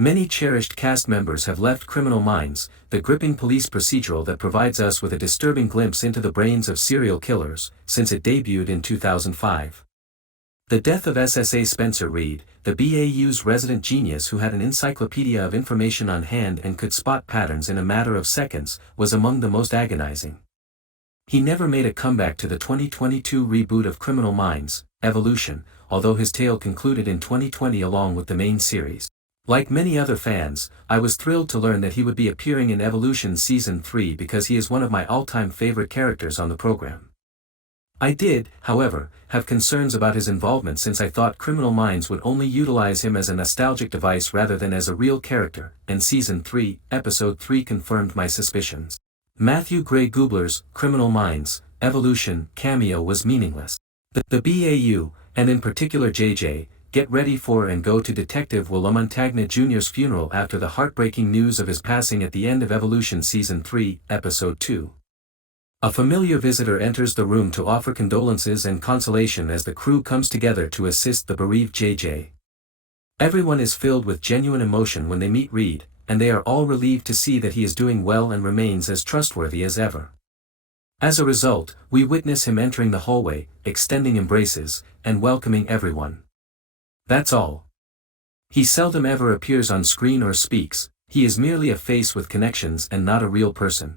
Many cherished cast members have left Criminal Minds, the gripping police procedural that provides us with a disturbing glimpse into the brains of serial killers, since it debuted in 2005. The death of SSA Spencer Reid, the BAU's resident genius who had an encyclopedia of information on hand and could spot patterns in a matter of seconds, was among the most agonizing. He never made a comeback to the 2022 reboot of Criminal Minds, Evolution, although his tale concluded in 2020 along with the main series. Like many other fans, I was thrilled to learn that he would be appearing in Evolution Season 3 because he is one of my all-time favorite characters on the program. I did, however, have concerns about his involvement since I thought Criminal Minds would only utilize him as a nostalgic device rather than as a real character, and Season 3, Episode 3 confirmed my suspicions. Matthew Gray Gubler's Criminal Minds, Evolution cameo was meaningless. The BAU, and in particular JJ, get ready for and go to Detective Will Montagne Jr.'s funeral after the heartbreaking news of his passing at the end of Evolution Season 3, Episode 2. A familiar visitor enters the room to offer condolences and consolation as the crew comes together to assist the bereaved JJ. Everyone is filled with genuine emotion when they meet Reid, and they are all relieved to see that he is doing well and remains as trustworthy as ever. As a result, we witness him entering the hallway, extending embraces, and welcoming everyone. That's all. He seldom ever appears on screen or speaks, he is merely a face with connections and not a real person.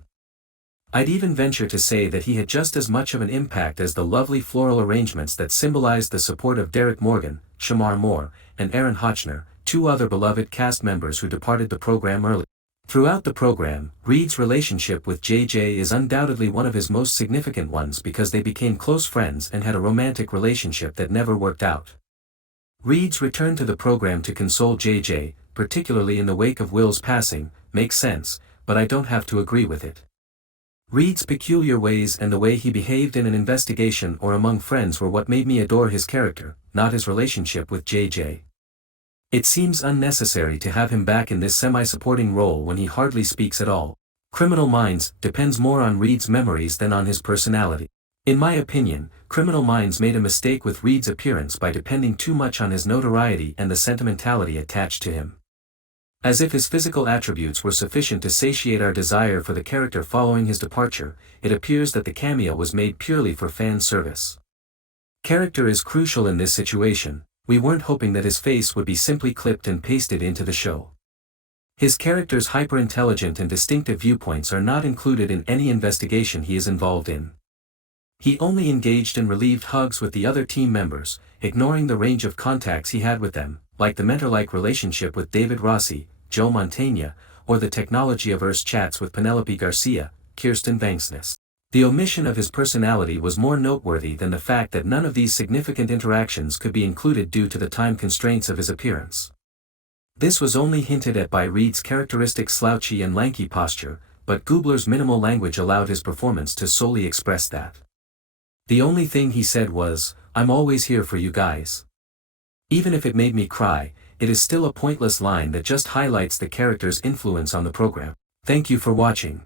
I'd even venture to say that he had just as much of an impact as the lovely floral arrangements that symbolized the support of Derek Morgan, Shamar Moore, and Aaron Hotchner, two other beloved cast members who departed the program early. Throughout the program, Reid's relationship with JJ is undoubtedly one of his most significant ones because they became close friends and had a romantic relationship that never worked out. Reid's return to the program to console JJ, particularly in the wake of Will's passing, makes sense, but I don't have to agree with it. Reid's peculiar ways and the way he behaved in an investigation or among friends were what made me adore his character, not his relationship with JJ. It seems unnecessary to have him back in this semi-supporting role when he hardly speaks at all. Criminal Minds depends more on Reid's memories than on his personality. In my opinion, Criminal Minds made a mistake with Reid's appearance by depending too much on his notoriety and the sentimentality attached to him. As if his physical attributes were sufficient to satiate our desire for the character following his departure, it appears that the cameo was made purely for fan service. Character is crucial in this situation. We weren't hoping that his face would be simply clipped and pasted into the show. His character's hyper-intelligent and distinctive viewpoints are not included in any investigation he is involved in. He only engaged in relieved hugs with the other team members, ignoring the range of contacts he had with them, like the mentor-like relationship with David Rossi, Joe Mantegna, or the technology-averse chats with Penelope Garcia, Kirsten Banksness. The omission of his personality was more noteworthy than the fact that none of these significant interactions could be included due to the time constraints of his appearance. This was only hinted at by Reid's characteristic slouchy and lanky posture, but Gubler's minimal language allowed his performance to solely express that. The only thing he said was, "I'm always here for you guys." Even if it made me cry, it is still a pointless line that just highlights the character's influence on the program. Thank you for watching.